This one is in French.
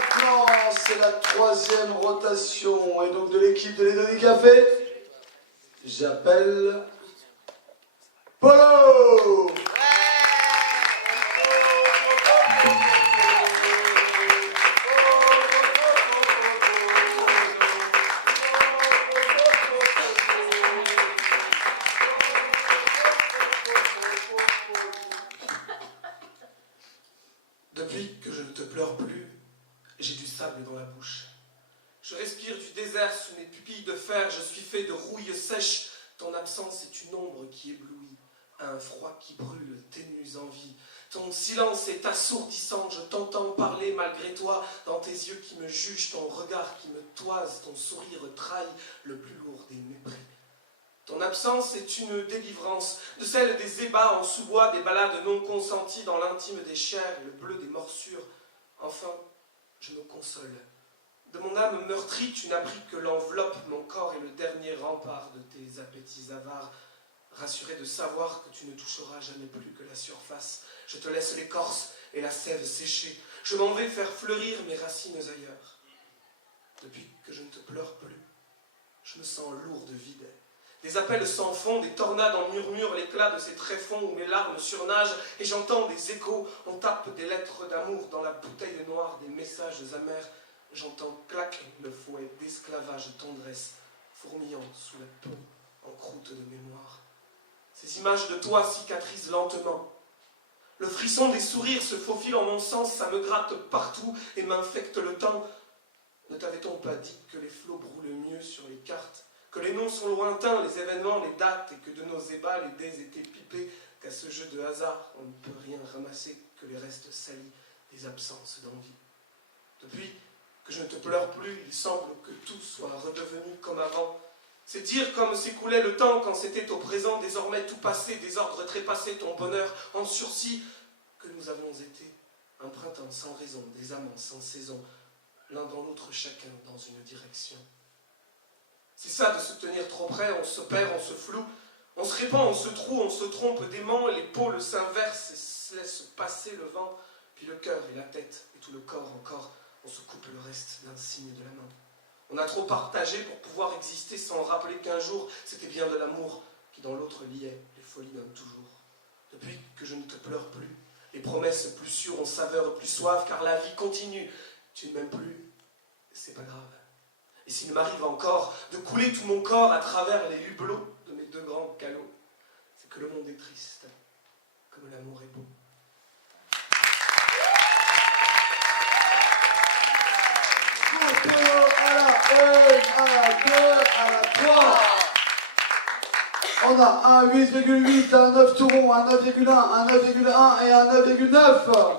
maintenant, c'est la troisième rotation. Et donc de l'équipe de l'Edonie Café, j'appelle Polo. Depuis que je ne te pleure plus, j'ai du sable dans la bouche. Je respire du désert sous mes pupilles de fer, je suis fait de rouille sèche. Ton absence est une ombre qui éblouit, un froid qui brûle, ténue envie. Ton silence est assourdissant, je t'entends parler malgré toi, dans tes yeux qui me jugent, ton regard qui me toise, ton sourire trahit le plus lourd des mépris. Ton absence est une délivrance, de celle des ébats en sous-bois, des balades non consenties dans l'intime des chairs, le bleu des morsures. Enfin, je me console. De mon âme meurtrie, tu n'as pris que l'enveloppe, mon corps est le dernier rempart de tes appétits avares. Rassuré de savoir que tu ne toucheras jamais plus que la surface, je te laisse l'écorce et la sève séchée. Je m'en vais faire fleurir mes racines ailleurs. Depuis que je ne te pleure plus, je me sens lourd de vide. Des appels sans fond, des tornades en murmure, l'éclat de ces tréfonds où mes larmes surnagent, et j'entends des échos, on tape des lettres d'amour dans la bouteille noire, des messages amers. J'entends claquer le fouet d'esclavage tendresse, fourmillant sous la peau, en croûte de mémoire. Ces images de toi cicatrisent lentement. Le frisson des sourires se faufile en mon sens, ça me gratte partout et m'infecte le temps. Ne t'avait-on pas dit que les flots brûlent mieux sur les cartes, que les noms sont lointains, les événements, les dates, et que de nos ébats les dés étaient pipés, qu'à ce jeu de hasard, on ne peut rien ramasser que les restes salis des absences d'envie. Depuis que je ne te pleure plus, il semble que tout soit redevenu comme avant. C'est dire comme s'écoulait le temps quand c'était au présent, désormais tout passé, désordre trépassé, ton bonheur en sursis, que nous avons été, un printemps sans raison, des amants sans saison, l'un dans l'autre, chacun dans une direction. C'est ça de se tenir trop près, on se perd, on se floue, on se répand, on se troue, on se trompe d'aimant, les pôles s'inversent et se laissent passer le vent, puis le cœur et la tête et tout le corps encore, on se coupe le reste d'un signe de la main. On a trop partagé pour pouvoir exister sans rappeler qu'un jour, c'était bien de l'amour qui dans l'autre liait, les folies donnent toujours. Depuis que je ne te pleure plus, les promesses plus sûres ont saveur plus soif, car la vie continue. Tu ne m'aimes plus, c'est pas grave. Et s'il m'arrive encore de couler tout mon corps à travers les hublots de mes deux grands calots, c'est que le monde est triste, comme l'amour est beau. À la 1, à la 2, à la 3. On a un 8,8, un 9 tout rond, un 9,1, un 9,1 et un 9,9.